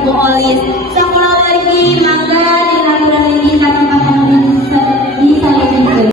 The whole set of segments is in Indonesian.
Ibu Olis. Sakulah pergi, maka dilakukan ini kata-kata bisa lebih.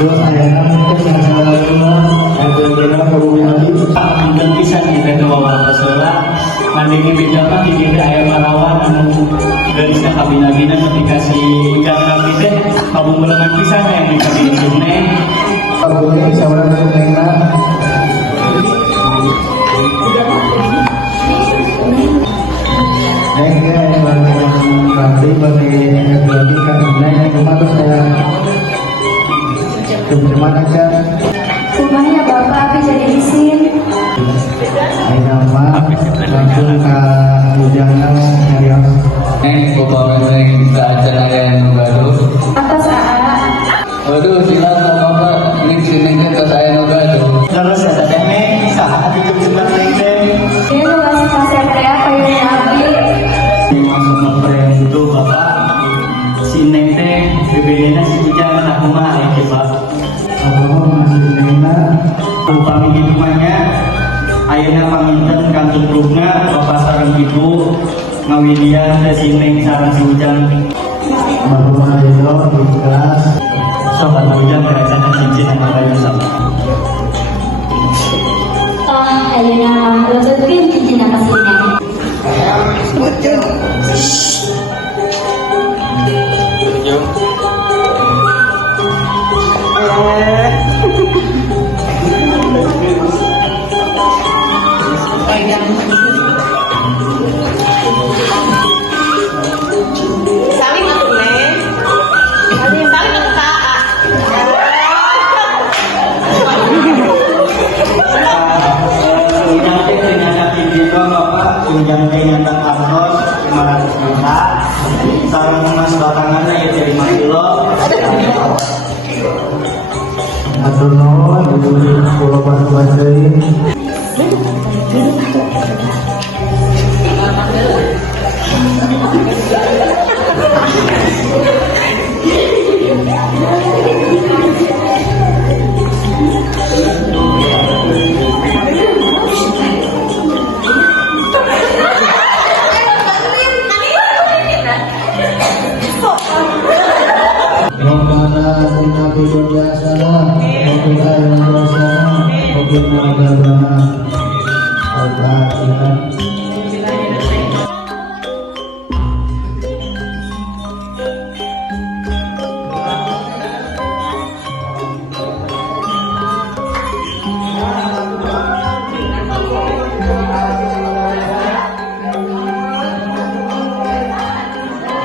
Terus ayahnya mungkin yang salah dua, ada yang kabumi lagi. Ambil pisah kita ke bawah pesola, mandiri bejalan di kita ayam marawan, anu garisnya kabina-bina ketika si ujang kita kamu melengan pisah yang dikabin sungai. Kabumi bisa orang sunengna. Enggak, yang nanti bagi berarti kan yang rumah terus saya cuman aja. Rumahnya Bapak bisa diisin. Ayo nama langsung ke ujangan nyarios. Bapak yang kita acara yang baru. Apa saat? Waduh, silakan Bapak. Ini sini kita saya baru. Terus ada teknik saat itu cuma teknik. Dia ngasih kasih apa yang Abi. Masuk nomor yang itu bapak si neng teh bebelena si ujang aku mah ya coba. Abang masih nengna. Upami gitu mahnya ayeuna paminten kantun rugna bapak sareng ibu ngawilian teh si neng sareng si ujang. Baru ayo ikhlas. Sok atuh ujang kerasana cincin sama kayu sama. Ayeuna lebih cincin apa sih ini? Saling atuh Neng. Saling atuh Kak. Ujang teh ternyata cincin doang bapak. Ujang teh nyata kartos 500 juta. Sareng emas batangannya ya 5 kilo. Atur nuhun, pulau batu-batu ini. Rabbana atina fid dunya hasanah wa fil akhirati hasanah wa qina adzabannar.